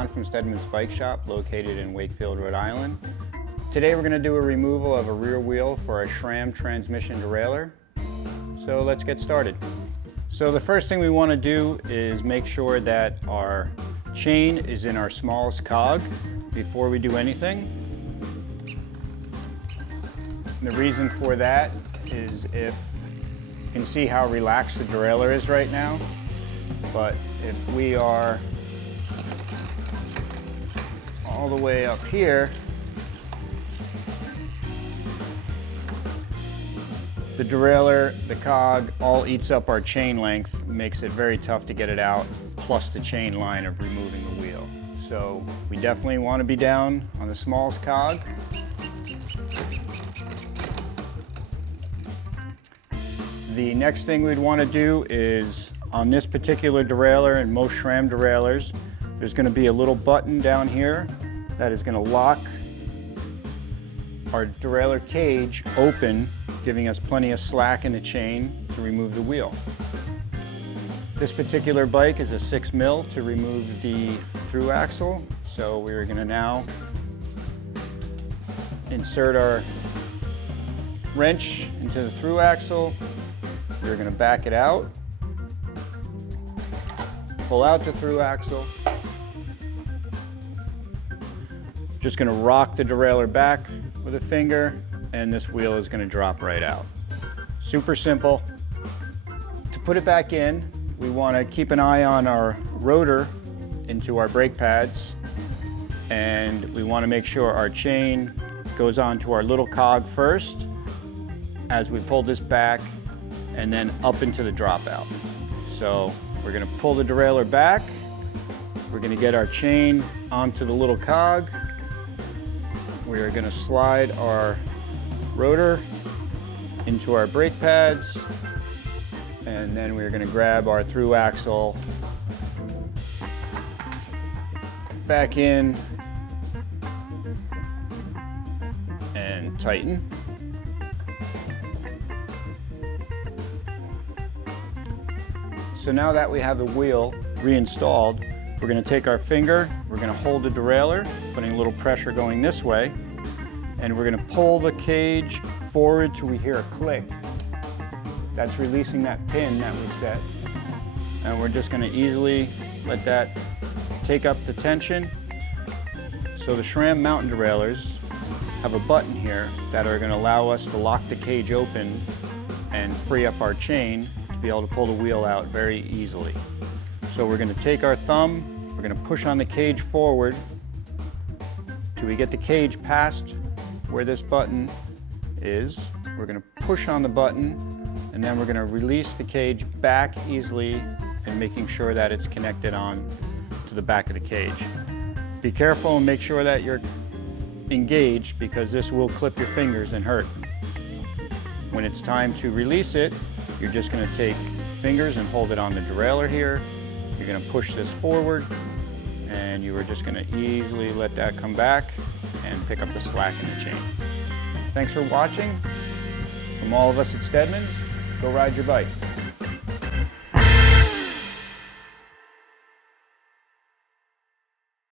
John from Stedman's Bike Shop located in Wakefield, Rhode Island. Today we're going to do a removal of a rear wheel for a SRAM transmission derailleur. So let's get started. So the first thing we want to do is make sure that our chain is in our smallest cog before we do anything. And the reason for that is if you can see how relaxed the derailleur is right now, but if we are all the way up here, the derailleur, the cog, all eats up our chain length, makes it very tough to get it out, plus the chain line of removing the wheel. So we definitely want to be down on the smallest cog. The next thing we'd want to do is, on this particular derailleur and most SRAM derailleurs, there's going to be a little button down here that is going to lock our derailleur cage open, giving us plenty of slack in the chain to remove the wheel. This particular bike is a 6mm to remove the through axle, so we're going to now insert our wrench into the through axle. We're going to back it out, pull out the through axle. Just going to rock the derailleur back with a finger, and this wheel is going to drop right out. Super simple. To put it back in, we want to keep an eye on our rotor into our brake pads, and we want to make sure our chain goes onto our little cog first as we pull this back, and then up into the dropout. So we're going to pull the derailleur back, we're going to get our chain onto the little cog, we are going to slide our rotor into our brake pads, and then we're going to grab our through axle back in and tighten. So now that we have the wheel reinstalled, we're going to take our finger, we're going to hold the derailleur, putting a little pressure going this way, and we're going to pull the cage forward till we hear a click. That's releasing that pin that we set. And we're just going to easily let that take up the tension. So the SRAM mountain derailleurs have a button here that are going to allow us to lock the cage open and free up our chain to be able to pull the wheel out very easily. So we're going to take our thumb, we're going to push on the cage forward till we get the cage past where this button is. We're going to push on the button, and then we're going to release the cage back easily and making sure that it's connected on to the back of the cage. Be careful and make sure that you're engaged, because this will clip your fingers and hurt. When it's time to release it, you're just going to take fingers and hold it on the derailleur here. You're going to push this forward, and you are just going to easily let that come back and pick up the slack in the chain. Thanks for watching. From all of us at Stedman's, go ride your bike.